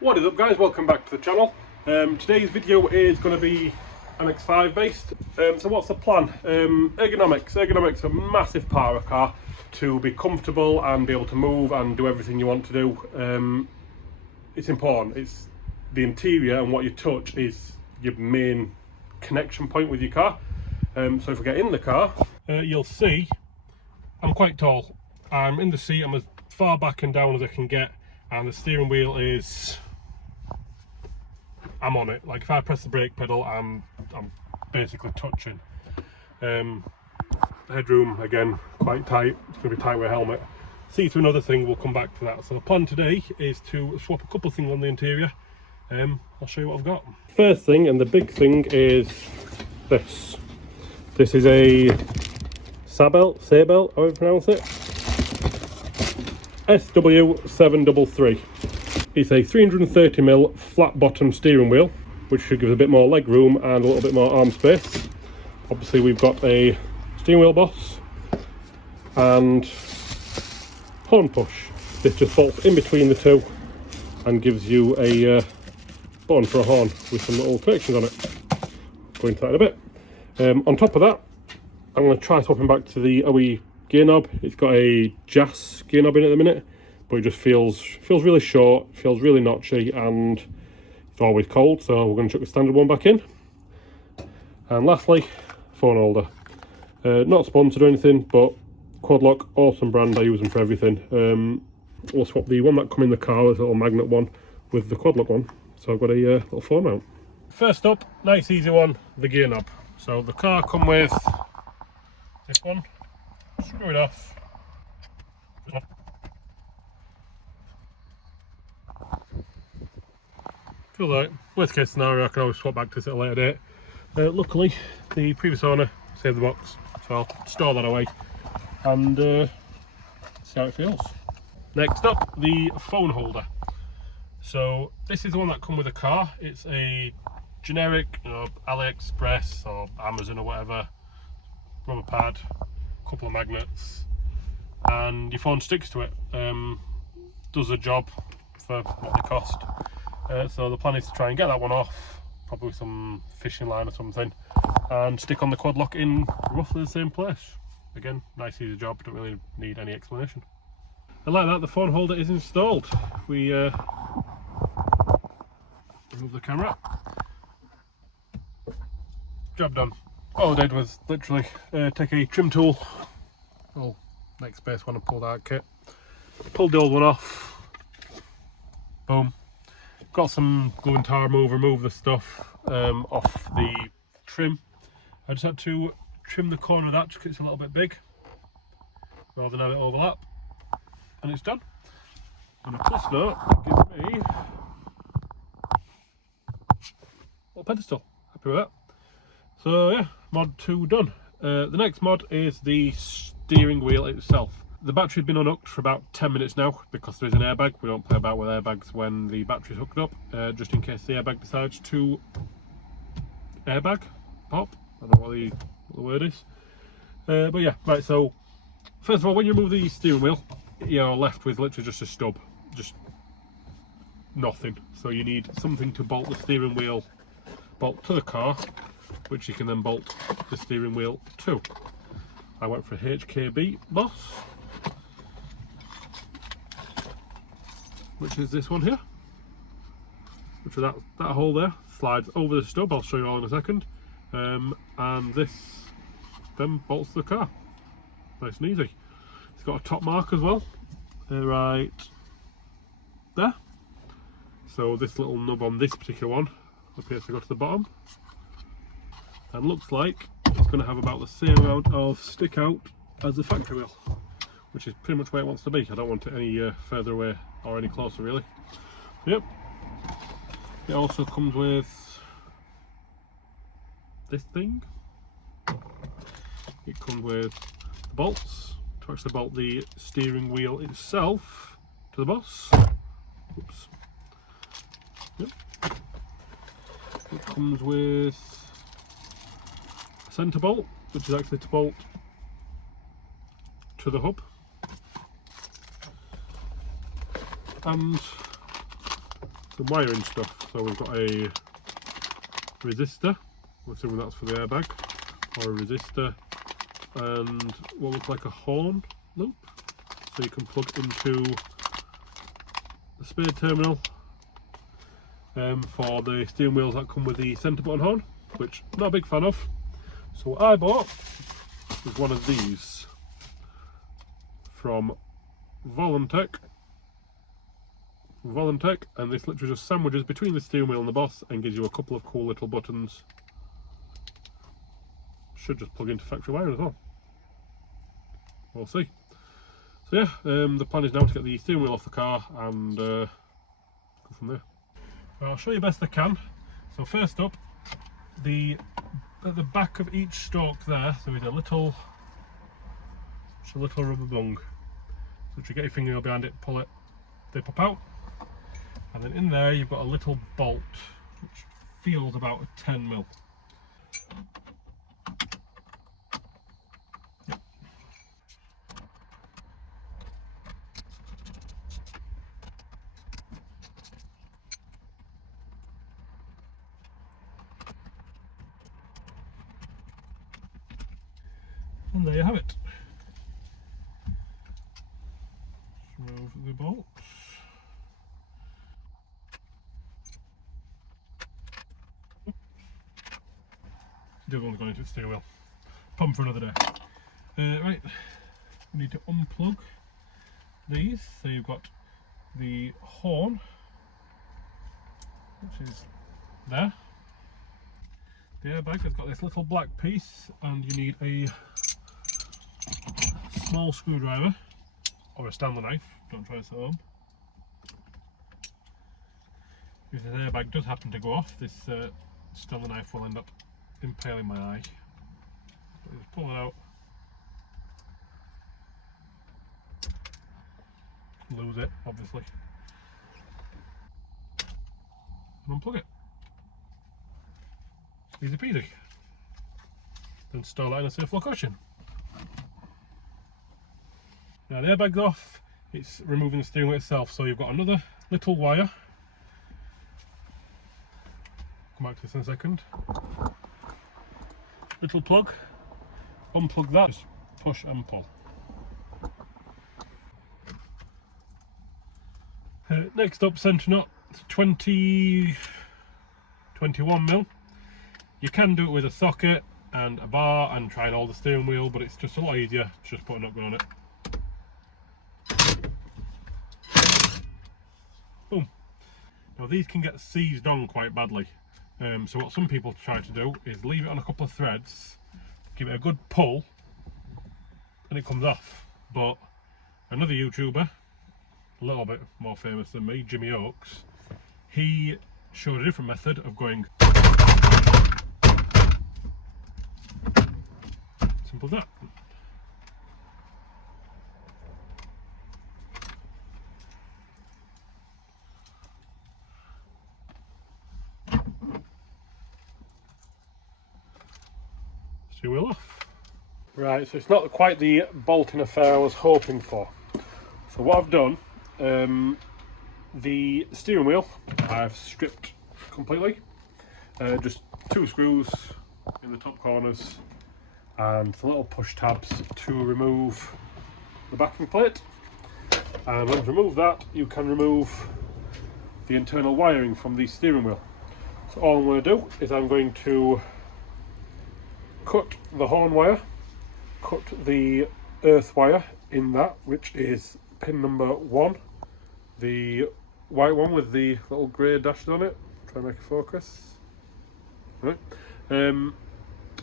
What is up, guys? Welcome back to the channel. Today's video is going to be MX5 based. So what's the plan? Ergonomics. Ergonomics are a massive part of a car. To be comfortable and be able to move and do everything you want to do, it's important. It's the interior, and what you touch is your main connection point with your car. So if we get in the car, you'll see I'm quite tall. I'm in the seat. I'm as far back and down as I can get, and the steering wheel is, I'm on it. Like if I press the brake pedal, I'm basically touching. Headroom again quite tight. It's going to be tight with a helmet. See through another thing. We'll come back to that. So the plan today is to swap a couple of things on the interior. I'll show you what I've got. First thing, and the big thing, is this. This is a Sabel, however you pronounce it. SW733. It's a 330mm flat bottom steering wheel, which should give us a bit more leg room and a little bit more arm space. Obviously we've got a steering wheel boss and horn push. This just bolts in between the two and gives you a button for a horn with some little connections on it. Go into that in a bit. On top of that, I'm going to try swapping back to the OE gear knob. It's got a JAS gear knob in at the minute, but it just feels really short, feels really notchy, and it's always cold, so we're going to chuck the standard one back in. And lastly, phone holder. Not sponsored or anything, but Quadlock, awesome brand. I use them for everything. We'll swap the one that come in the car, this little magnet one, with the Quadlock one. So I've got a little phone mount. First up, nice easy one, the gear knob. So the car come with this one. Screw it off. Feel like worst case scenario, I can always swap back to this at a later date. Luckily, the previous owner saved the box, so I'll store that away and see how it feels. Next up, the phone holder. So this is the one that comes with the car. It's a generic, AliExpress or Amazon or whatever, rubber pad, couple of magnets, and your phone sticks to it. Does the job for what they cost. So the plan is to try and get that one off, probably with some fishing line or something, and stick on the Quadlock in roughly the same place. Again, nice easy job, don't really need any explanation. And like that, the phone holder is installed. We remove the camera. Job done. All I did was literally take a trim tool, next space one, and pull that kit. Pulled the old one off. Boom. Got some glue and tar remover, remove the stuff off the trim. I just had to trim the corner of that because it's a little bit big, rather than have it overlap, and it's done. And a plus note gives me a little pedestal. Happy with that. So yeah, mod 2 done. The next mod is the steering wheel itself. The battery's been unhooked for about 10 minutes now because there is an airbag. We don't play about with airbags when the battery's hooked up, just in case the airbag decides to airbag pop. I don't know what the word is. But yeah, right, so first of all, when you remove the steering wheel, you're left with literally just a stub, just nothing. So you need something to bolt the steering wheel bolt to the car, which you can then bolt the steering wheel to. I went for a HKB boss, which is this one here, which is that hole there, slides over the stub. I'll show you all in a second. And this then bolts the car, nice and easy. It's got a top mark as well, right there. So this little nub on this particular one appears to go to the bottom, and looks like it's going to have about the same amount of stick out as the factory wheel, which is pretty much where it wants to be. I don't want it any further away or any closer really. Yep. It also comes with this thing. It comes with the bolts to actually bolt the steering wheel itself to the boss. Oops. Yep. It comes with a centre bolt, which is actually to bolt to the hub. And some wiring stuff. So we've got a resistor, I'm assuming that's for the airbag, or a resistor, and what looks like a horn loop, so you can plug into the spade terminal for the steering wheels that come with the centre button horn, which I'm not a big fan of. So what I bought was one of these from Volantec, and this literally just sandwiches between the steering wheel and the boss and gives you a couple of cool little buttons. Should just plug into factory wiring as well. We'll see. So yeah, the plan is now to get the steering wheel off the car and go from there. Well, I'll show you best I can. So first up, at the back of each stalk there, there is a little rubber bung. So if you get your finger behind it, pull it, they pop out. And then in there you've got a little bolt, which feels about 10mm. And there you have it. Remove the bolts. The other one's going into the steering wheel. Pump for another day. Right, we need to unplug these. So you've got the horn, which is there. The airbag has got this little black piece, and you need a small screwdriver or a Stanley knife. Don't try this at home. If the airbag does happen to go off, this Stanley knife will end up impaling my eye. But just pull it out, lose it obviously, and unplug it. Easy peasy. Then store that in a safe location. Now the airbag's off, it's removing the steering wheel itself, so you've got another little wire. Come back to this in a second. Little plug, unplug that, just push and pull. Next up, centre nut, 21mm. You can do it with a socket and a bar and try and hold the steering wheel, but it's just a lot easier to just put a nut gun on it. Boom. Now these can get seized on quite badly. So what some people try to do is leave it on a couple of threads, give it a good pull, and it comes off. But another YouTuber, a little bit more famous than me, Jimmy Oakes, he showed a different method of going. Simple as that. Steering wheel off. Right, so it's not quite the bolting affair I was hoping for. So what I've done, the steering wheel I've stripped completely. Just 2 screws in the top corners and the little push tabs to remove the backing plate. And once you remove that, you can remove the internal wiring from the steering wheel. So all I'm going to do is I'm going to cut the horn wire, cut the earth wire in that, which is pin number 1, the white one with the little grey dashes on it. Try and make a focus. Right. I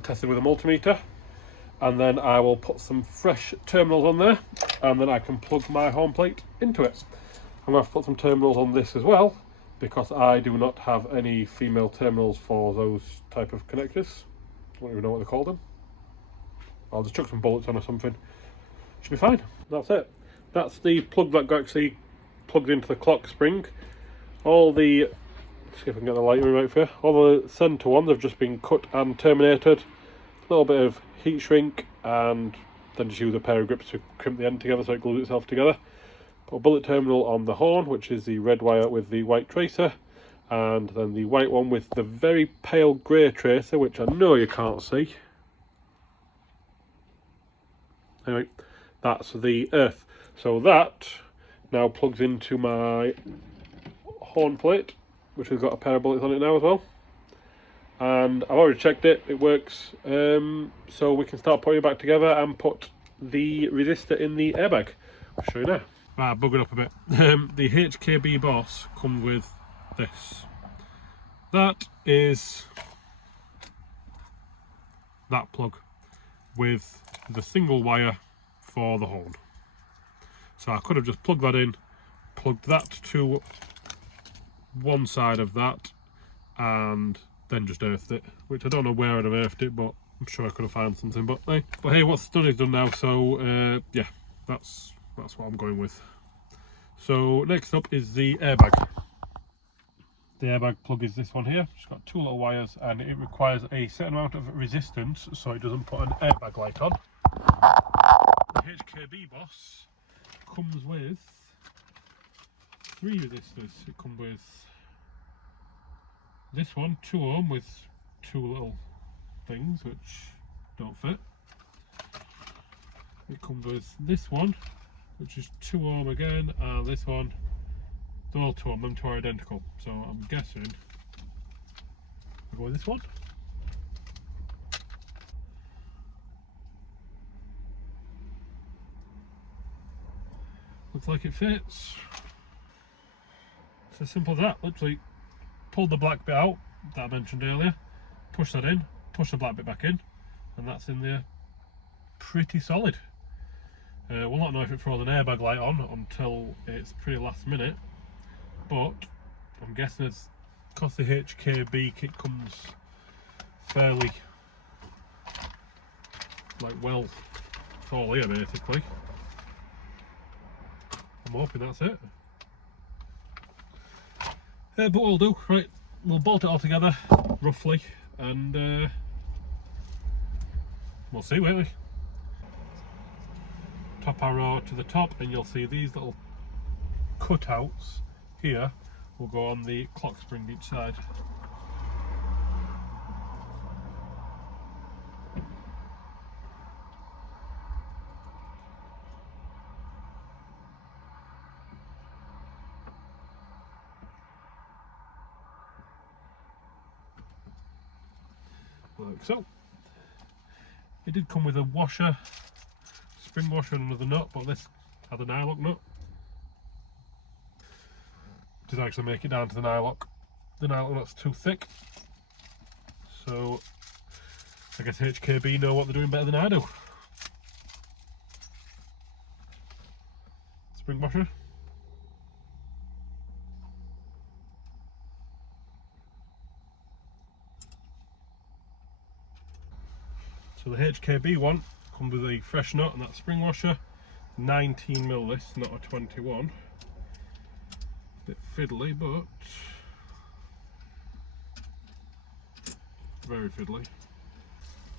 tested with a multimeter, and then I will put some fresh terminals on there, and then I can plug my horn plate into it. I'm going to have to put some terminals on this as well, because I do not have any female terminals for those type of connectors. Don't even know what they call them. I'll just chuck some bullets on or something. Should be fine. That's it. That's the plug that actually plugs into the clock spring. All the, let's see if I can get the lighting right for you. All the centre ones have just been cut and terminated. A little bit of heat shrink, and then just use a pair of grips to crimp the end together so it glues itself together. Put a bullet terminal on the horn, which is the red wire with the white tracer, and then the white one with the very pale grey tracer, which I know you can't see. Anyway, that's the earth. So that now plugs into my horn plate, which has got a pair of bullets on it now as well. And I've already checked it, it works. So we can start putting it back together and put the resistor in the airbag. I'll show you now. Right, I've buggered up a bit. The HKB Boss comes with this. That is that plug with the single wire for the horn. So I could have just plugged that in, plugged that to one side of that, and then just earthed it, which I don't know where I'd have earthed it, but I'm sure I could have found something. But hey, what's done is done now. So yeah, that's what I'm going with. So next up is the airbag. The airbag plug is this one here. It's got two little wires, and it requires a certain amount of resistance so it doesn't put an airbag light on. The HKB Boss comes with 3 resistors. It comes with this one, 2 ohm, with 2 little things which don't fit. It comes with this one, which is 2 ohm again, and this one, they're all 2 ohm, them two are identical. So I'm guessing I'll go with this one. Looks like it fits. It's as simple as that. Literally pull the black bit out that I mentioned earlier, push that in, push the black bit back in, and that's in there pretty solid. We'll not know if it throws an airbag light on until it's pretty last minute, but I'm guessing it's because the HKB kit comes fairly like well, it's all here basically. I'm hoping that's it. But what we'll do, right, we'll bolt it all together roughly, and we'll see, won't we? Top arrow to the top, and you'll see these little cutouts here will go on the clock spring each side. Like so. It did come with a washer, spring washer and another nut, but this had a nylock nut. Did actually make it down to the nylock. The nylock nut's too thick, so I guess HKB know what they're doing better than I do. Spring washer. So the HKB one comes with a fresh nut and that spring washer. 19mm this, not a 21. Bit fiddly, but very fiddly.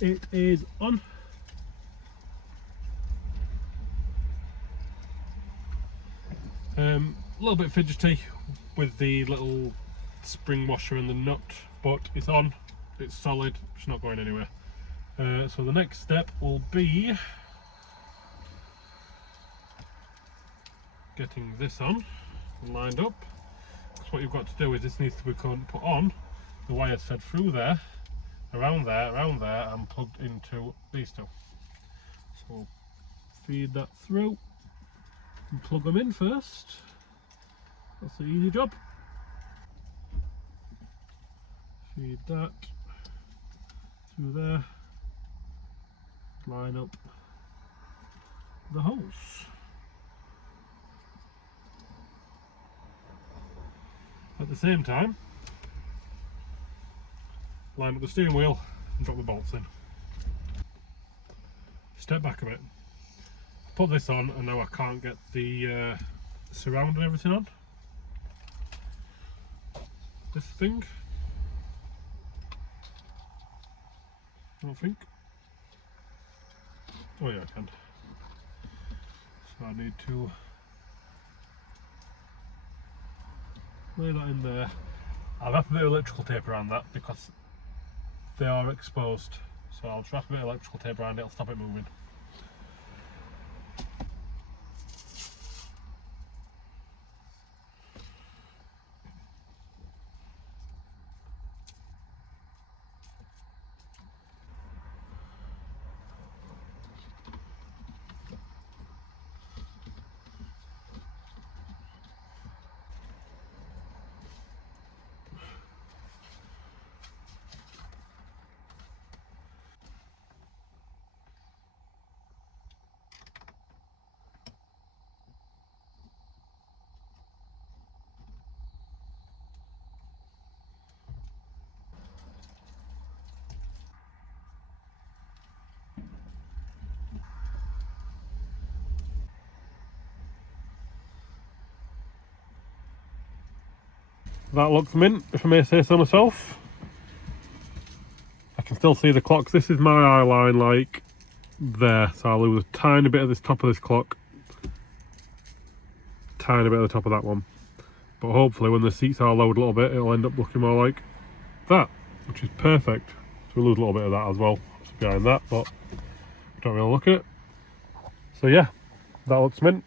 It is on. A little bit fidgety with the little spring washer and the nut, but it's on, it's solid, it's not going anywhere. So the next step will be getting this on and lined up. Because what you've got to do is this needs to be put on, the wires fed through there, around there, and plugged into these two. So we'll feed that through and plug them in first. That's the easy job. Feed that through there. Line up the holes. At the same time, line up the steering wheel and drop the bolts in. Step back a bit. Put this on, and now I can't get the surround and everything on. This thing. I don't think. Oh yeah, I can. So I need to lay that in there I'll wrap a bit of electrical tape around that because they are exposed. So I'll just wrap a bit of electrical tape around it, it'll stop it moving. That looks mint, if I may say so myself. I can still see the clocks. This is my eye line, like there, so I'll lose a tiny bit of this top of this clock, tiny bit of the top of that one. But hopefully when the seats are lowered a little bit, it'll end up looking more like that, which is perfect. So we lose a little bit of that as well behind that, but we don't really look at it. So yeah, that looks mint.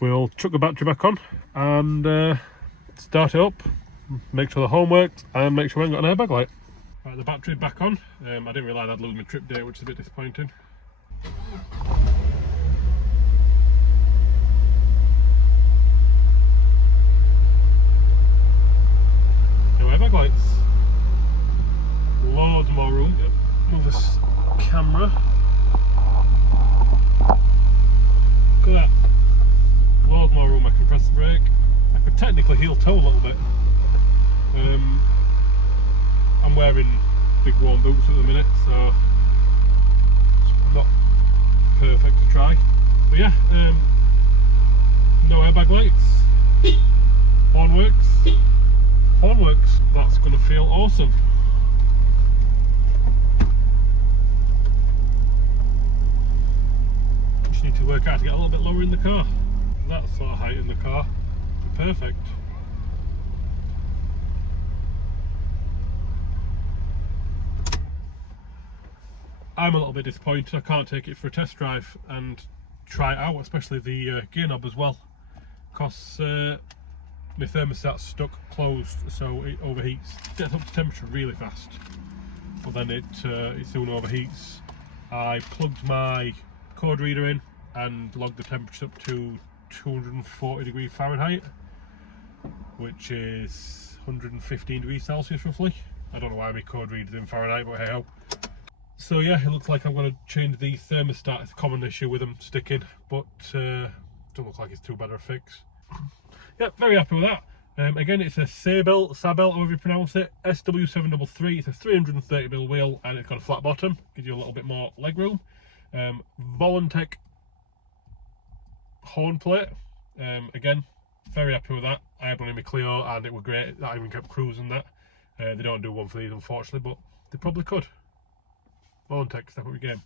We'll chuck the battery back on and start it up, make sure the horn works, and make sure we haven't got an airbag light. Right, the battery back on. I didn't realise I'd lose my trip date, which is a bit disappointing. No airbag lights. Loads more room. Move this camera. Look at that. Loads more room. I can press the brake. I could technically heel toe a little bit. I'm wearing big warm boots at the minute, so it's not perfect to try. But yeah, no airbag lights. Horn works. Horn works. That's going to feel awesome. Just need to work out to get a little bit lower in the car. That sort of height in the car. Perfect. I'm a little bit disappointed I can't take it for a test drive and try it out, especially the gear knob as well, because my thermostat's stuck closed, so it overheats. It gets up to temperature really fast, but then it soon overheats. I plugged my code reader in and logged the temperature up to 240 degrees Fahrenheit, which is 115 degrees Celsius roughly. I don't know why my code reader's in Fahrenheit, but hey ho. So yeah, it looks like I'm going to change the thermostat. It's a common issue with them sticking, but don't look like it's too bad of a fix. Yeah, very happy with that. Again, it's a Sabel, however you pronounce it, SW733. It's a 330mm wheel and it's got a flat bottom, gives you a little bit more leg room. Volantec horn plate. Again, very happy with that. I had one in my Clio and it was great. I even kept cruising that. They don't do one for these unfortunately, but they probably could. Volantec, step up your game.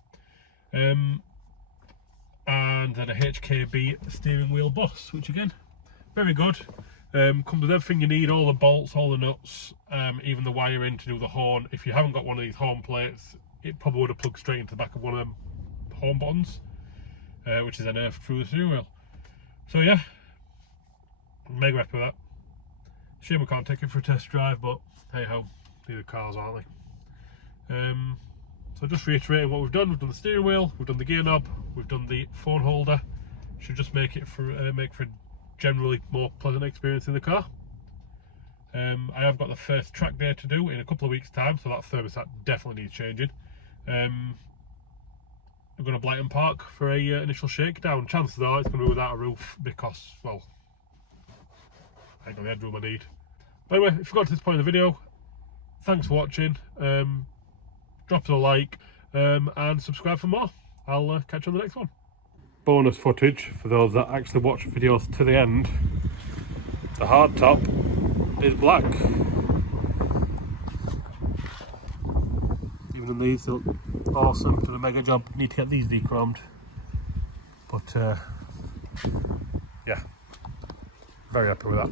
And then a HKB steering wheel boss, which again, very good. Comes with everything you need, all the bolts, all the nuts, even the wiring to do the horn. If you haven't got one of these horn plates, it probably would have plugged straight into the back of one of them horn buttons, which is then earthed through the steering wheel. So yeah, mega happy with that. Shame we can't take it for a test drive, but hey ho, these are cars, aren't they? So just reiterating what we've done the steering wheel, we've done the gear knob, we've done the phone holder. Should just make it for make for a generally more pleasant experience in the car. I have got the first track day to do in a couple of weeks' time, so that thermostat definitely needs changing. I'm going to Blighton Park for a initial shakedown. Chances are it's going to be without a roof because, well, I ain't got the headroom I need. But anyway, if you got to this point in the video, thanks for watching. Drop us a like and subscribe for more. I'll catch you on the next one. Bonus footage for those that actually watch videos to the end. The hardtop is black. Even though these look awesome, did a mega job. Need to get these dechromed. But yeah, very happy with that.